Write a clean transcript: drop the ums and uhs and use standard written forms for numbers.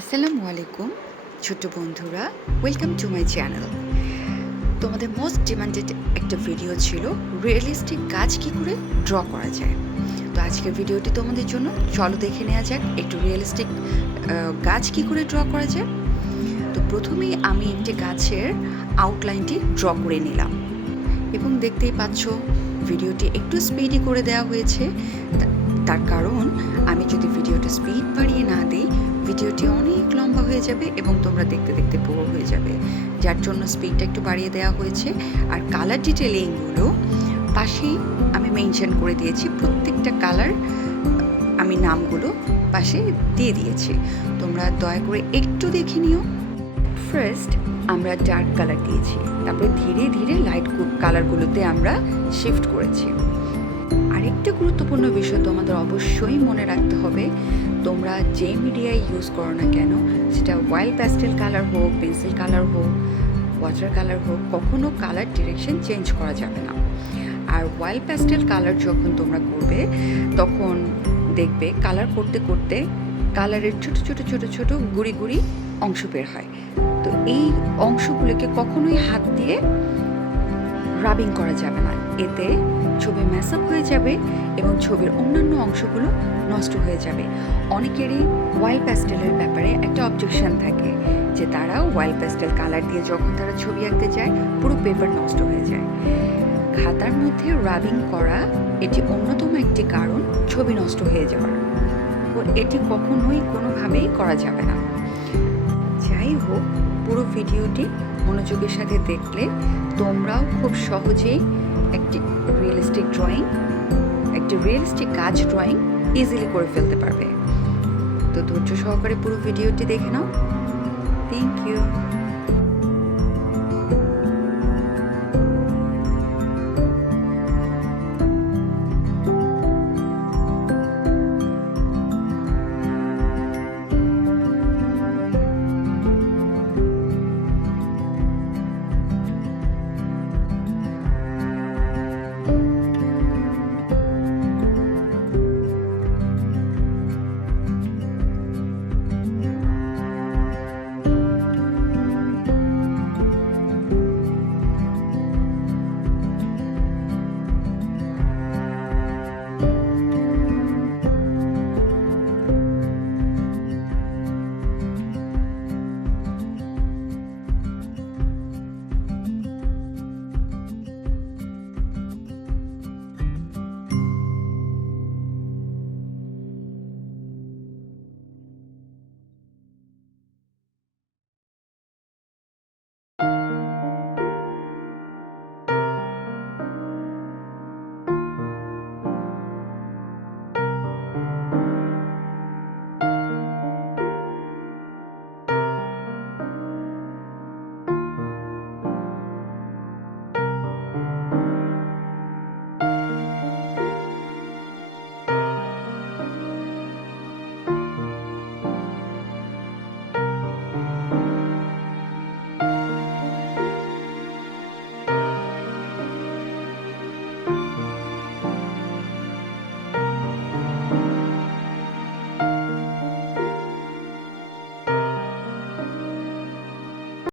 আসসালামু আলাইকুম ছোট্ট বন্ধুরা, ওয়েলকাম টু মাই চ্যানেল। তোমাদের মোস্ট ডিমান্ডেড একটা ভিডিও ছিল রিয়েলিস্টিক গাছ কী করে ড্র করা যায়। তো আজকের ভিডিওটি তোমাদের জন্য, চলো দেখে নেওয়া যাক একটু রিয়েলিস্টিক গাছ কী করে ড্র করা যায়। তো প্রথমেই আমি একটি গাছের আউটলাইনটি ড্র করে নিলাম এবং দেখতেই পাচ্ছ ভিডিওটি একটু স্পিডি করে দেওয়া হয়েছে। তার কারণ আমি যদি ভিডিওটা স্পিড বাড়িয়ে না দিই, ভিডিওটি অনেক লম্বা হয়ে যাবে এবং তোমরা দেখতে দেখতে বোর হয়ে যাবে, যার জন্য স্পিডটা একটু বাড়িয়ে দেওয়া হয়েছে। আর কালার ডিটেলিংগুলো পাশেই আমি মেনশন করে দিয়েছি, প্রত্যেকটা কালার আমি নামগুলো পাশে দিয়ে দিয়েছি, তোমরা দয়া করে একটু দেখে নিও। ফার্স্ট আমরা ডার্ক কালার দিয়েছি, তারপরে ধীরে ধীরে লাইট কালারগুলোতে আমরা শিফট করেছি। আরেকটা গুরুত্বপূর্ণ বিষয় তোমাদের অবশ্যই মনে রাখতে হবে, তোমরা যে মিডিয়ায় ইউজ করো না কেন, সেটা অয়েল প্যাস্টেল কালার হোক, পেন্সিল কালার হোক, ওয়াটার কালার হোক, কখনো কালার ডিরেকশন চেঞ্জ করা যাবে না। আর অয়েল প্যাস্টেল কালার যখন তোমরা করবে, তখন দেখবে কালার করতে করতে কালারের ছোট ছোট ছোট ছোট গুড়ি গুড়ি অংশ বের হয়। তো এই অংশগুলোকে কখনোই হাত দিয়ে রাবিং করা যাবে না, এতে ছবি ম্যাসআপ হয়ে যাবে এবং ছবির অন্যান্য অংশগুলো নষ্ট হয়ে যাবে। অনেকেরই অয়েল প্যাস্টেলের ব্যাপারে একটা অবজেকশন থাকে যে তারা অয়েল প্যাস্টেল কালার দিয়ে যখন তারা ছবি আঁকতে যায়, পুরো পেপার নষ্ট হয়ে যায়। খাতার মধ্যে রাবিং করা এটি অন্যতম একটি কারণ ছবি নষ্ট হয়ে যাওয়ার, ও এটি কখনোই কোনোভাবেই করা যাবে না। যাই হোক, পুরো ভিডিওটি মনোযোগের সাথে দেখলে তোমরাও খুব সহজেই একটি রিয়েলিস্টিক গাছ ড্রয়িং ইজিলি করে ফেলতে পারবে। তো ধৈর্য সহকারে পুরো ভিডিওটি দেখে নাও। Thank you.